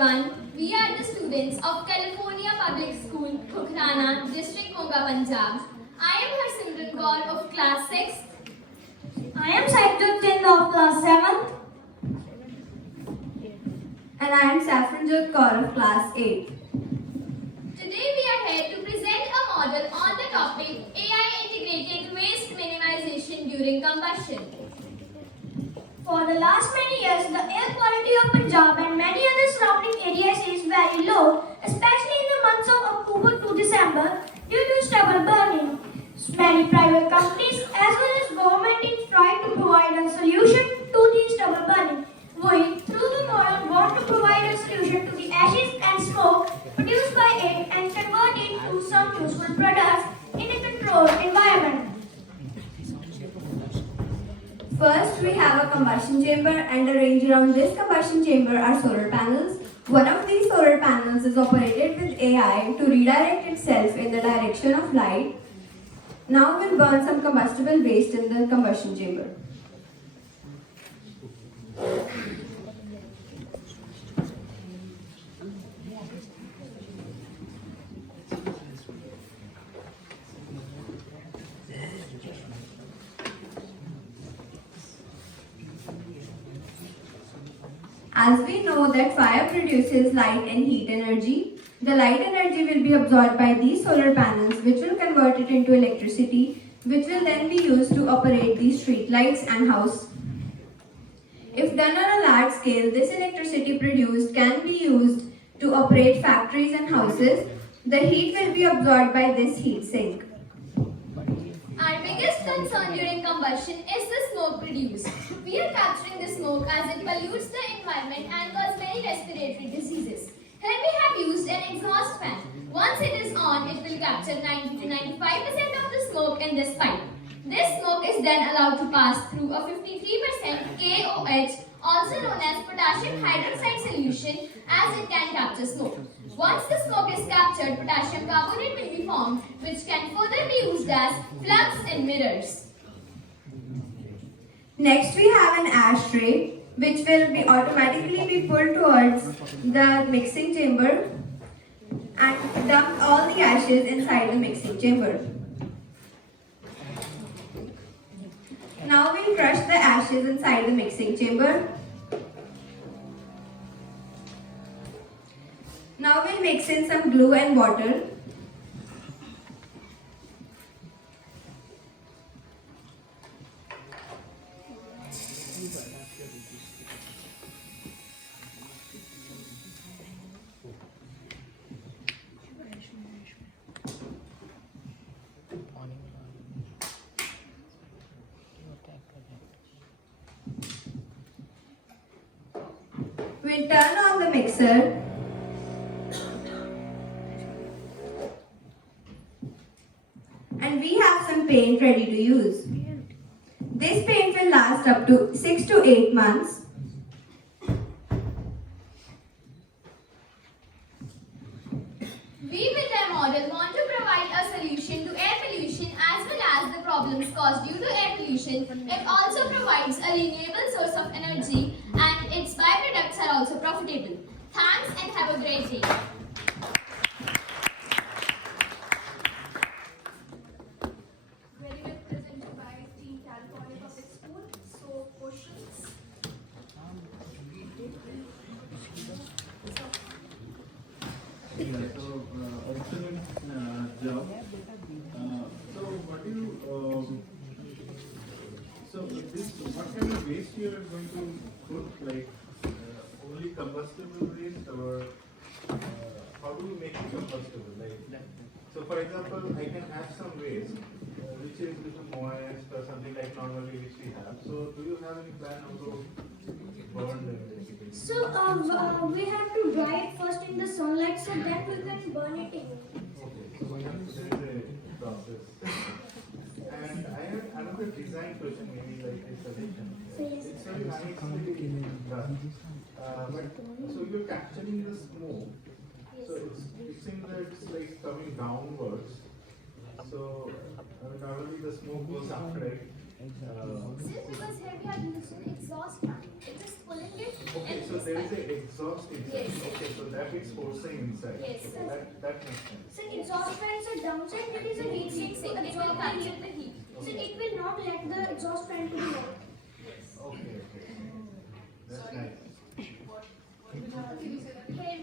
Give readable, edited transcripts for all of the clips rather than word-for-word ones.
everyone. We are the students of California Public School, Khukhrana, District Monga, Punjab. I am Harsimran Kaur of class 6th. I am Saitut Chind of class 7th. And I am Saffronjot Kaur of class 8. Today we are here to present a model on the topic AI integrated waste minimization during combustion. For the last many years, the air quality of Punjab and many other surrounding areas is very low, especially in the months of October to December due to stubble burning. Many private companies as well as government is trying to provide a solution to the stubble burning. We, through the model, want to provide a solution to the ashes and smoke produced by it and convert it to some useful products in a controlled environment. First, we have a combustion chamber, and arranged around this combustion chamber are solar panels. One of these solar panels is operated with AI to redirect itself in the direction of light. Now we'll burn some combustible waste in the combustion chamber. As we know that fire produces light and heat energy, the light energy will be absorbed by these solar panels, which will convert it into electricity, which will then be used to operate these street lights and house. If done on a large scale, this electricity produced can be used to operate factories and houses. The heat will be absorbed by this heat sink. Our biggest concern during combustion is the smoke produced. We are capturing the smoke as it pollutes the environment and causes many respiratory diseases. Here we have used an exhaust fan. Once it is on, it will capture 90 to 95% of the smoke in this pipe. This smoke is then allowed to pass through a 53% KOH, also known as potassium hydroxide solution, as it can capture smoke. Once the smoke is captured, potassium carbonate will be formed, which can further be used as flux in mirrors. Next, we have an ashtray, which will be automatically be pulled towards the mixing chamber and dump all the ashes inside the mixing chamber. Now we'll crush the ashes inside the mixing chamber. Now we'll mix in some glue and water. We'll turn on the mixer. And we have some paint ready to use. This paint will last up to 6 to 8 months. We with our model want to provide a solution to air pollution as well as the problems caused due to air pollution. It also provides a renewable source of energy and its byproducts are also profitable. Thanks and have a great day. Very well presented by Team California Public School. So, questions? Excellent job. So, what do you, what kind of waste you are going to put, like only combustible waste, or how do you make it combustible? Like, so for example, I can have some waste which is little moist or something like normally which we have. So, do you have any plan how to burn them basically? So, we have to dry it first in the sunlight so that we can burn it in. Okay, so there is a process. And I have another design question, maybe like a suggestion. It's very nicely done. But so you're capturing the smoke. So it seems that it's like coming downwards. So normally the smoke goes up, right? Since because here we have used an exhaust fan. It is pulling it Okay, and so this there is fan. an exhaust inside. Yes. Okay, so that is forcing inside. Yes. Okay, that makes sense. So exhaust fan is a downside, there is a heat sink, so It will capture the heat. So it will not let the exhaust fan to be hot. Okay, okay. That's nice. Here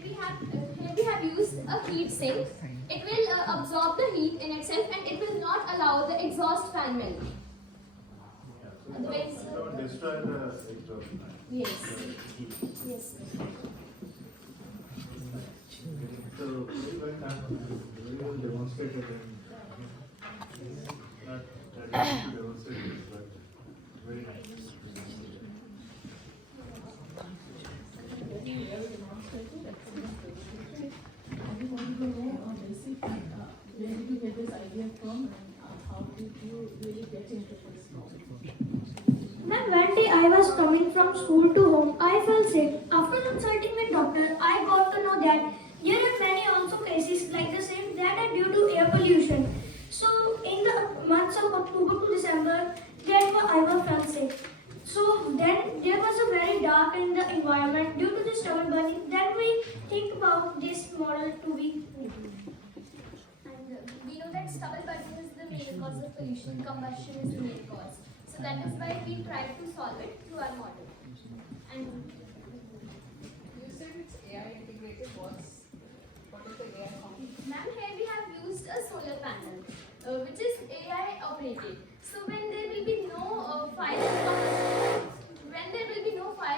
we have used a heat sink. It will absorb the heat in itself and it will not allow the exhaust fan vent. Yeah, so Otherwise, you don't destroy the exhaust fan. Yes. Yes. So very well done. Very well demonstrated and not that easy to demonstrate this, but very nice. I want to know basic, where did you get this idea from and how did you really get into this topic? Ma'am, one day I was coming from school to home. I fell sick. After consulting with doctor, I got to know that there are many also cases like the same that are due to air pollution. So in the months of October to December, I was fell sick. So then there was a very dark in the environment due to the stubble burning. Then we think about this model to be. And we know that stubble burning is the main cause of pollution, combustion is the main cause. So that is why we tried to solve it through our model. And You said it's AI integrated. What is the AI component? ma'am, here we have used a solar panel, which is AI operated. So when there will be no fire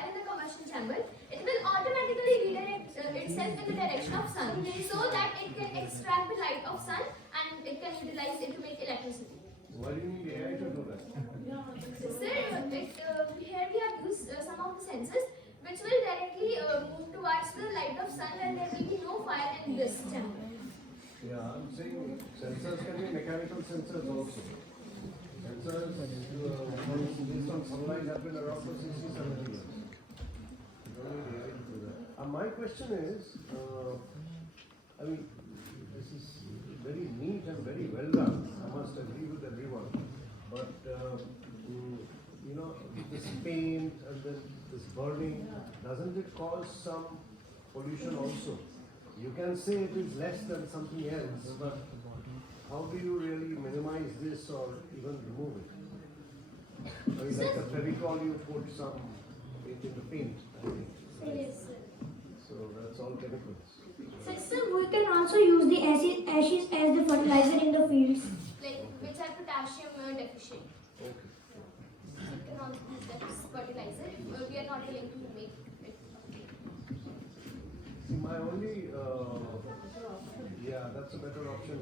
in the combustion chamber, it will automatically redirect itself in the direction of sun, so that it can extract the light of sun and it can utilize it to make electricity. Why do you need AI to do that? Sir, here we have used some of the sensors which will directly move towards the light of sun when there will be no fire in this chamber. Yeah, I'm saying sensors can be mechanical sensors also. Sensors based on sunlight have been around for 60, 70 years. You don't need AI to do that. My question is, I mean, this is very neat and very well done. I must agree with everyone. But, you know, this paint and this burning, doesn't it cause some pollution also? You can say it is less than something else, but how do you really minimize this or even remove it? I mean, like a Fevicol, you put some in the paint, I think. Yes, sir. So that's all chemicals. So we can also use the ashes as the fertilizer in the fields. Like which are potassium deficient. Okay. So you can also use that as fertilizer if we are not willing to make it. See, my only, yeah, that's a better option.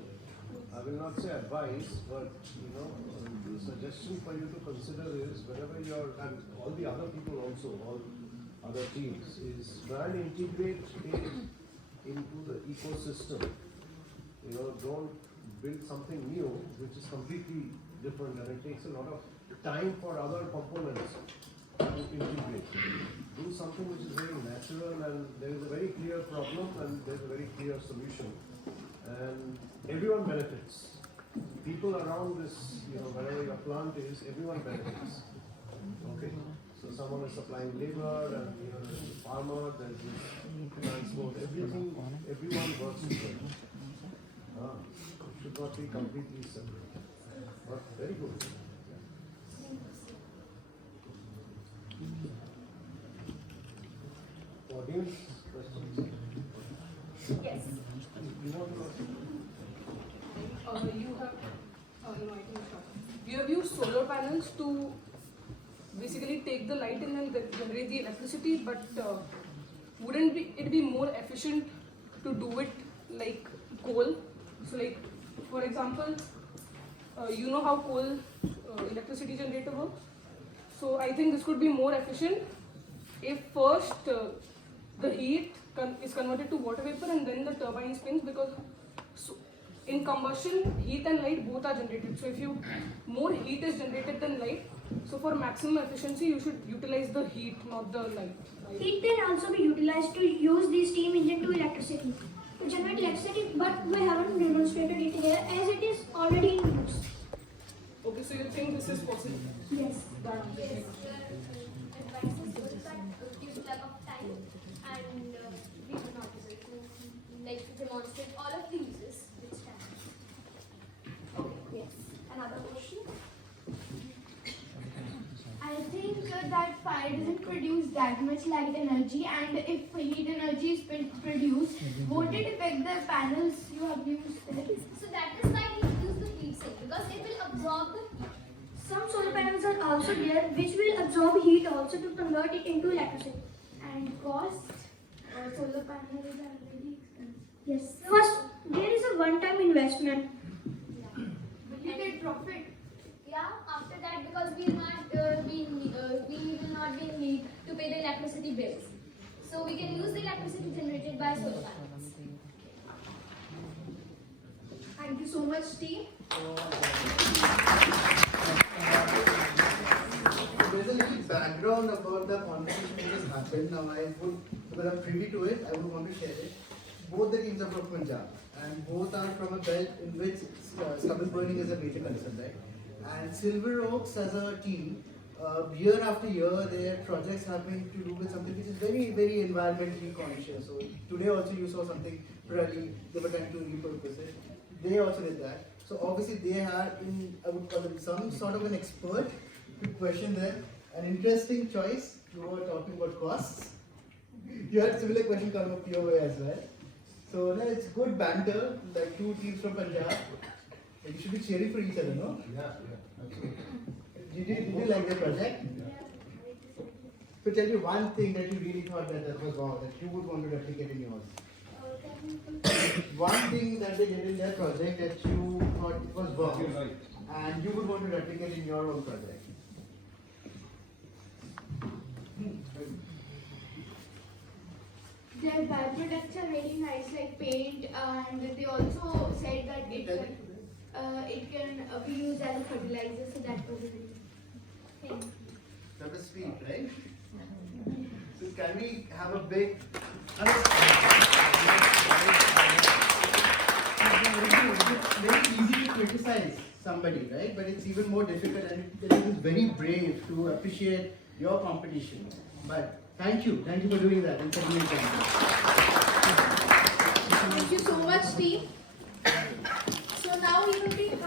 I will not say advice, but you know, the suggestion for you to consider is whenever you're, and all the other people also, all other teams, is try and integrate it into the ecosystem. You know, don't build something new which is completely different, and it takes a lot of time for other components to integrate. Do something which is very natural, and there is a very clear problem and there is a very clear solution, and everyone benefits. People around this, you know, wherever your plant is, everyone benefits. Okay, so someone is supplying labor, and you know, there's the farmer, there's the transport, everything, everyone works together. It should not be completely separate. But very good. Audience questions? Yes. You want to ask? You have used solar panels to basically take the light in and generate the electricity, but wouldn't it be more efficient to do it like coal? So like, for example, you know how coal electricity generator works? So I think this could be more efficient if first the heat is converted to water vapor and then the turbine spins, because in combustion, heat and light both are generated. So if more heat is generated than light, so for maximum efficiency, you should utilize the heat, not the light. Right? Heat can also be utilized to use the steam engine to electricity, to generate electricity, but we haven't demonstrated it here as it is already in use. Okay, so you think this this is possible. Yes. That Yes, your advice is good, but due to lack of time and we will not be able to demonstrate all of the uses which can. Okay. Yes. Another question. I think that fire doesn't produce that much light energy, and if heat energy is produced, won't it affect the panels you have used there? So that is why we use the heat sink, because it will absorb the heat. Some solar panels are also there which will absorb heat also to convert it into electricity. And cost, solar panels are very expensive. Yes. First, there is a one-time investment. Will you get profit? Yeah, after that, because we will not be in need to pay the electricity bills. So we can use the electricity generated by solar panels. Thank you so much, team. There's a little background about the conversation that has happened. Now, because I'm privy to it, I would want to share it. Both the teams are from Punjab, and both are from a belt in which stubble burning is a major concern, right? And Silver Oaks, as a team, year after year, their projects have been to do with something which is very, very environmentally conscious. So today also you saw something really they were trying to repurpose it. They also did that. So obviously they are I would call them some sort of an expert to question them. An interesting choice. You were talking about costs. You had similar question come up your way as well. So no, it's good banter, like two teams from Punjab. You should be cheering for each other, no? Yeah. Okay. Did you like the project? So tell me one thing that you really thought that was wow, that you would want to replicate in yours. One thing that they did in their project that you thought it was wow, and you would want to replicate in your own project. Their byproducts are very nice, like paint, and they also said that it can be used as a fertilizer, so that was a really thing. That was sweet, right? So can we have a big... It's very easy to criticize somebody, right? But it's even more difficult, and it is very brave to appreciate your competition. But thank you for doing that and setting it down. Thank you so much, team. So now we will be